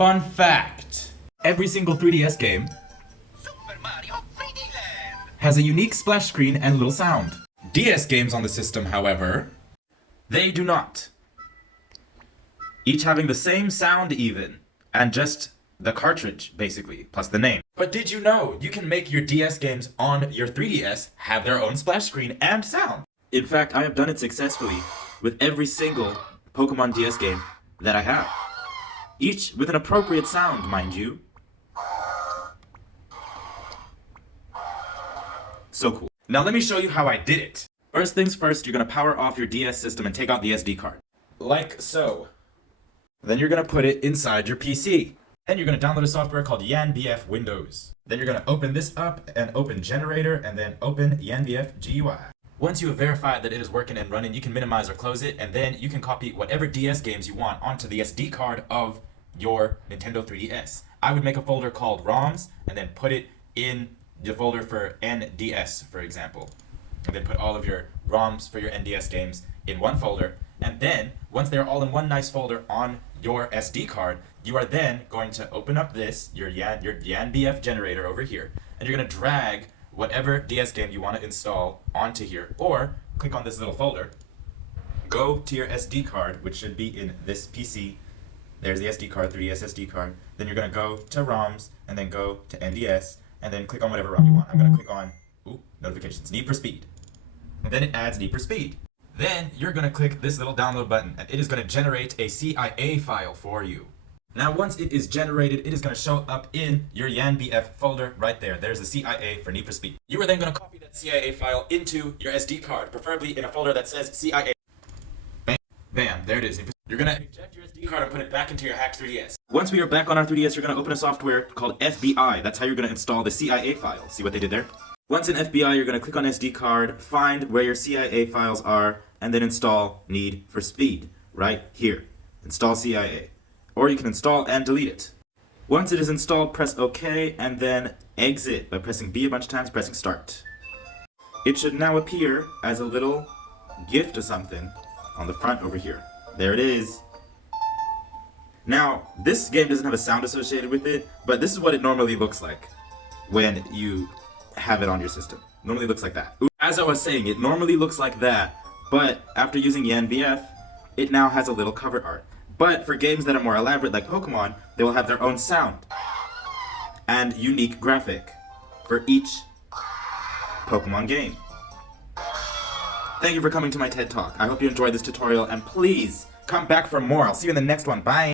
Fun fact! Every single 3DS game Super Mario 3D Land! has a unique splash screen and little sound. DS games on the system, however, they do not. Each having the same sound even, and just the cartridge, basically, plus the name. But did you know you can make your DS games on your 3DS have their own splash screen and sound? In fact, I have done it successfully with every single Pokemon DS game that I have. Each with an appropriate sound, mind you. So cool. Now let me show you how I did it. First things first, you're gonna power off your DS system and take out the SD card. Like so. Then you're gonna put it inside your PC. Then you're gonna download a software called YANBF Windows. Then you're gonna open this up and open Generator and then open YANBF GUI. Once you have verified that it is working and running, you can minimize or close it, and then you can copy whatever DS games you want onto the SD card of your Nintendo 3DS. I would make a folder called ROMs and then put it in the folder for NDS, for example. And then put all of your ROMs for your NDS games in one folder. And then, once they're all in one nice folder on your SD card, you are then going to open up your YANBF generator over here, and you're going to drag whatever DS game you want to install onto here, or click on this little folder, go to your SD card, which should be in this PC. There's the SD card, 3DS SD card. Then you're going to go to ROMs, and then go to NDS, and then click on whatever ROM you want. I'm going to click on, notifications, Need for Speed. And then it adds Need for Speed. Then you're going to click this little download button, and it is going to generate a CIA file for you. Now once it is generated, it is going to show up in your YANBF folder right there. There's the CIA for Need for Speed. You are then going to copy that CIA file into your SD card, preferably in a folder that says CIA. Bam, bam, there it is. You're going to eject your SD card and put it back into your hacked 3DS. Once we are back on our 3DS, you're going to open a software called FBI. That's how you're going to install the CIA file. See what they did there? Once in FBI, you're going to click on SD card, find where your CIA files are, and then install Need for Speed right here. Install CIA. Or you can install and delete it. Once it is installed, press OK and then exit by pressing B a bunch of times, pressing start. It should now appear as a little gift or something on the front over here. There it is. Now, this game doesn't have a sound associated with it, but this is what it normally looks like when you have it on your system. Normally looks like that. As I was saying, it normally looks like that, but after using YANBF, it now has a little cover art. But for games that are more elaborate like Pokemon, they will have their own sound and unique graphic for each Pokemon game. Thank you for coming to my TED Talk. I hope you enjoyed this tutorial, and please come back for more. I'll see you in the next one. Bye!